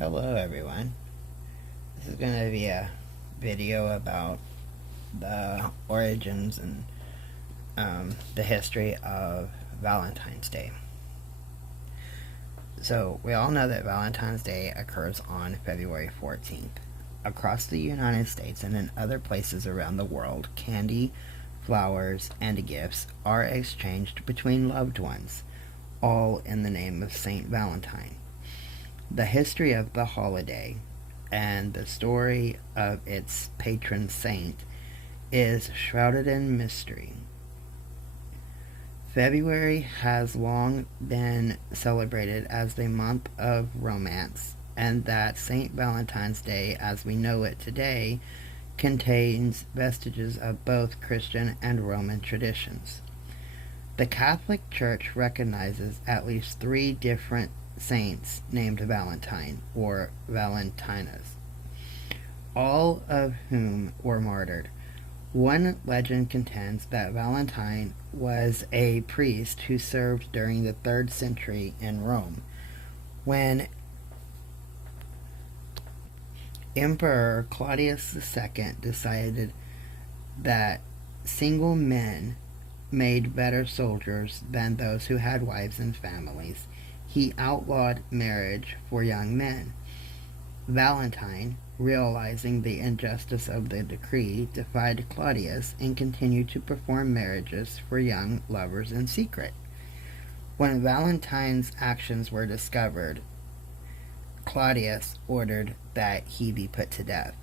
Hello everyone. This is going to be a video about the origins and the history of Valentine's Day. So we all know that Valentine's Day occurs on February 14th. Across the United States and in other places around the world, candy, flowers, and gifts are exchanged between loved ones, all in the name of Saint Valentine. The history of the holiday and the story of its patron saint is shrouded in mystery. February has long been celebrated as the month of romance, and that St. Valentine's Day, as we know it today, contains vestiges of both Christian and Roman traditions. The Catholic Church recognizes at least three different saints named Valentine or Valentinus, all of whom were martyred. One legend contends that Valentine was a priest who served during the 3rd century in Rome, when Emperor Claudius II decided that single men made better soldiers than those who had wives and families. He outlawed marriage for young men. Valentine, realizing the injustice of the decree, defied Claudius and continued to perform marriages for young lovers in secret. When Valentine's actions were discovered, Claudius ordered that he be put to death.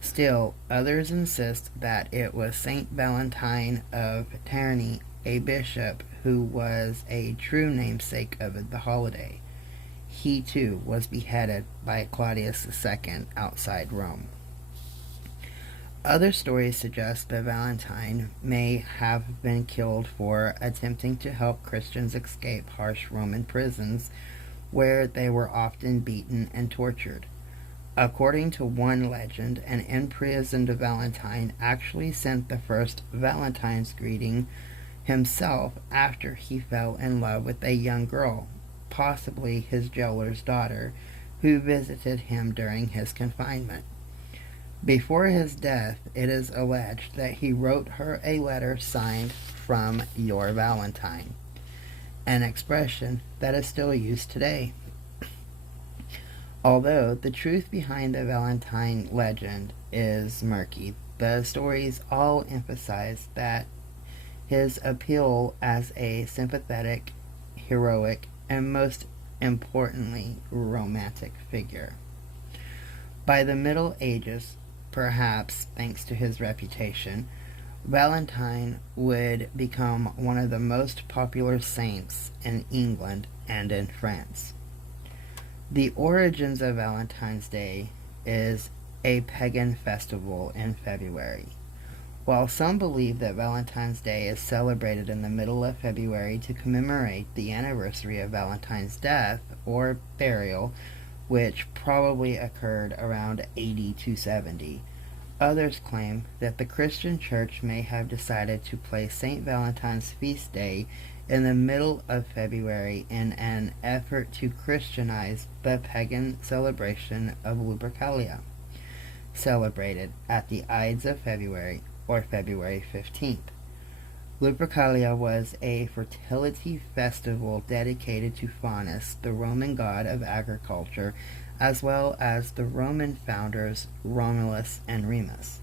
Still, others insist that it was Saint Valentine of Terni, a bishop who was a true namesake of the holiday. He too was beheaded by Claudius II outside Rome. Other stories suggest that Valentine may have been killed for attempting to help Christians escape harsh Roman prisons, where they were often beaten and tortured. According to one legend, an imprisoned Valentine actually sent the first Valentine's greeting himself after he fell in love with a young girl, possibly his jailer's daughter, who visited him during his confinement. Before his death, it is alleged that he wrote her a letter signed "From Your Valentine," an expression that is still used today. Although the truth behind the Valentine legend is murky, the stories all emphasize that his appeal as a sympathetic, heroic, and most importantly, romantic figure. By the Middle Ages, perhaps thanks to his reputation, Valentine would become one of the most popular saints in England and in France. The origins of Valentine's Day is a pagan festival in February. While some believe that Valentine's Day is celebrated in the middle of February to commemorate the anniversary of Valentine's death or burial, which probably occurred around AD 270, others claim that the Christian Church may have decided to place St. Valentine's feast day in the middle of February in an effort to Christianize the pagan celebration of Lupercalia, celebrated at the Ides of February or February 15th. Lupercalia was a fertility festival dedicated to Faunus, the Roman god of agriculture, as well as the Roman founders Romulus and Remus.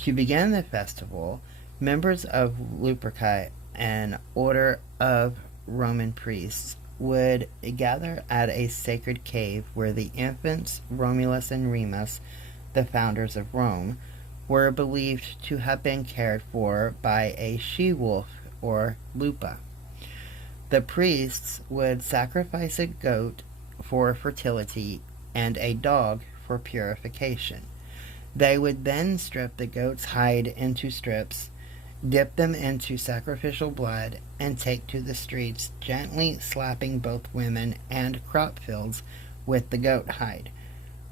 To begin the festival, members of Lupercalia, an order of Roman priests, would gather at a sacred cave where the infants Romulus and Remus, the founders of Rome, were believed to have been cared for by a she-wolf or lupa. The priests would sacrifice a goat for fertility and a dog for purification. They would then strip the goat's hide into strips, dip them into sacrificial blood, and take to the streets, gently slapping both women and crop fields with the goat hide.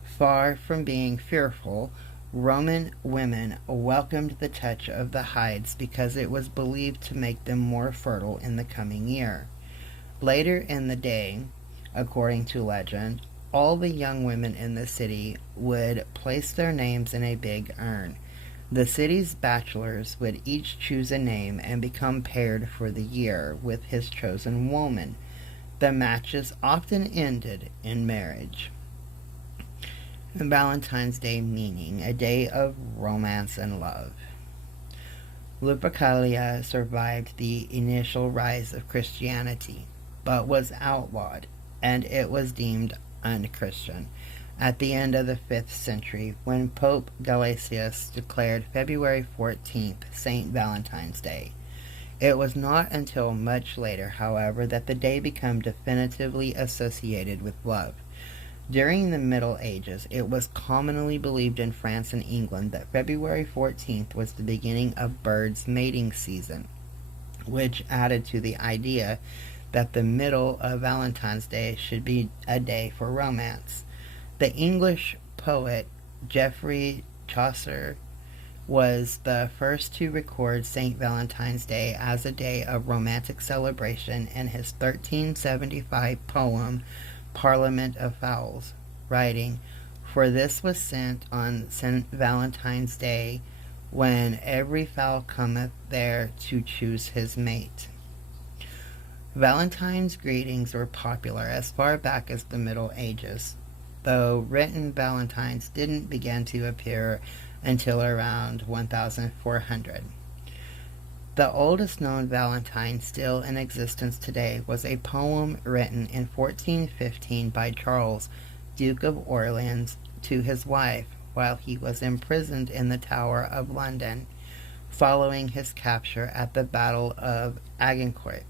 Far from being fearful, Roman women welcomed the touch of the hides because it was believed to make them more fertile in the coming year. Later in the day, according to legend, all the young women in the city would place their names in a big urn. The city's bachelors would each choose a name and become paired for the year with his chosen woman. The matches often ended in marriage. Valentine's Day meaning a day of romance and love. Lupercalia survived the initial rise of Christianity, but was outlawed, and it was deemed unchristian at the end of the 5th century when Pope Gelasius declared February 14th St. Valentine's Day. It was not until much later, however, that the day became definitively associated with love. During the Middle Ages, it was commonly believed in France and England that February 14th was the beginning of birds' mating season, which added to the idea that the middle of Valentine's Day should be a day for romance. The English poet Geoffrey Chaucer was the first to record St. Valentine's Day as a day of romantic celebration in his 1375 poem Parliament of Fowls, writing, "For this was sent on St. Valentine's Day, when every fowl cometh there to choose his mate." Valentine's greetings were popular as far back as the Middle Ages, though written valentines didn't begin to appear until around 1400. The oldest known valentine still in existence today was a poem written in 1415 by Charles, Duke of Orleans, to his wife while he was imprisoned in the Tower of London, following his capture at the Battle of Agincourt.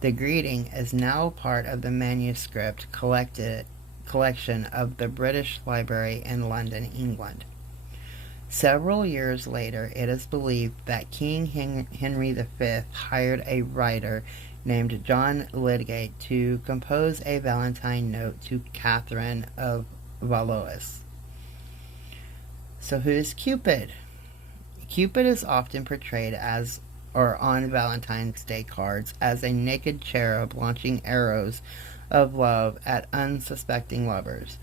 The greeting is now part of the manuscript collection of the British Library in London, England. Several years later, it is believed that King Henry V hired a writer named John Lydgate to compose a Valentine note to Catherine of Valois. So who's Cupid? Cupid is often portrayed as, or on Valentine's Day cards, as a naked cherub launching arrows of love at unsuspecting lovers.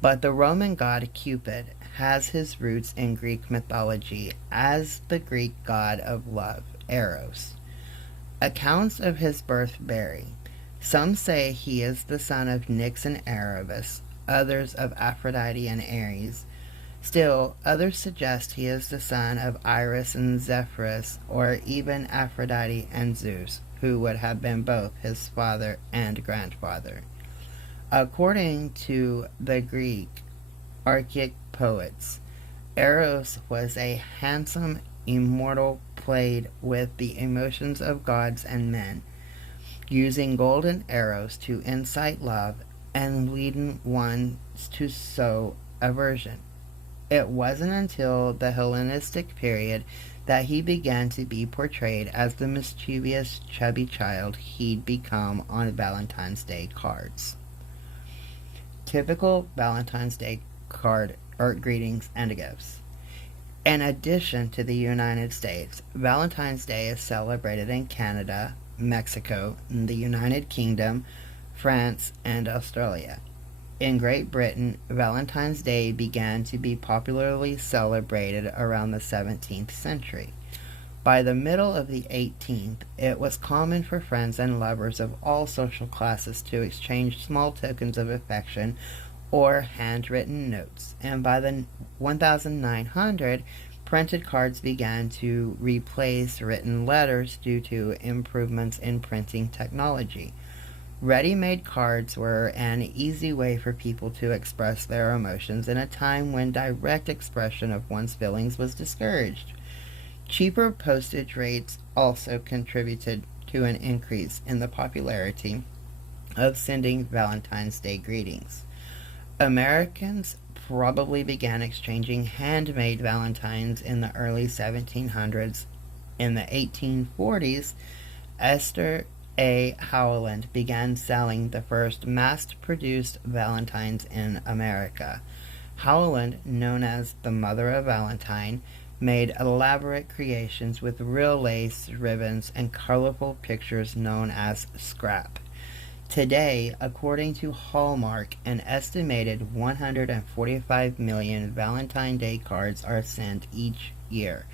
But the Roman god Cupid has his roots in Greek mythology as the Greek god of love, Eros. Accounts of his birth vary. Some say he is the son of Nyx and Erebus, others of Aphrodite and Ares. Still, others suggest he is the son of Iris and Zephyrus, or even Aphrodite and Zeus, who would have been both his father and grandfather. According to the Greek archaic poets, Eros was a handsome immortal played with the emotions of gods and men, using golden arrows to incite love and leading one to sow aversion. It wasn't until the Hellenistic period that he began to be portrayed as the mischievous, chubby child he'd become on Valentine's Day cards. Typical Valentine's Day card or greetings and gifts. In addition to the United States, Valentine's Day is celebrated in Canada, Mexico, the United Kingdom, France, and Australia. In Great Britain, Valentine's Day began to be popularly celebrated around the 17th century. By the middle of the 18th, it was common for friends and lovers of all social classes to exchange small tokens of affection or handwritten notes, and by the 1900, printed cards began to replace written letters due to improvements in printing technology. Ready-made cards were an easy way for people to express their emotions in a time when direct expression of one's feelings was discouraged. Cheaper postage rates also contributed to an increase in the popularity of sending Valentine's Day greetings. Americans probably began exchanging handmade valentines in the early 1700s. In the 1840s, Esther A. Howland began selling the first mass-produced valentines in America. Howland, known as the Mother of Valentine, made elaborate creations with real lace, ribbons, and colorful pictures known as scrap. Today, according to Hallmark, an estimated 145 million Valentine's Day cards are sent each year,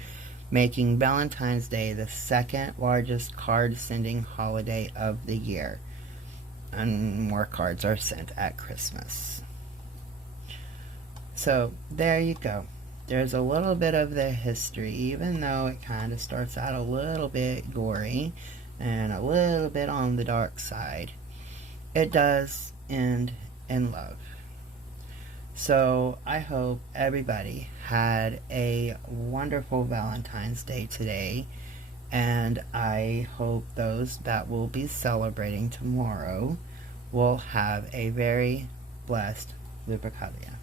making Valentine's Day the second largest card sending holiday of the year. And more cards are sent at Christmas. So, there you go. There's a little bit of the history, even though it kind of starts out a little bit gory and a little bit on the dark side. It does end in love. So I hope everybody had a wonderful Valentine's Day today, and I hope those that will be celebrating tomorrow will have a very blessed Lupercalia.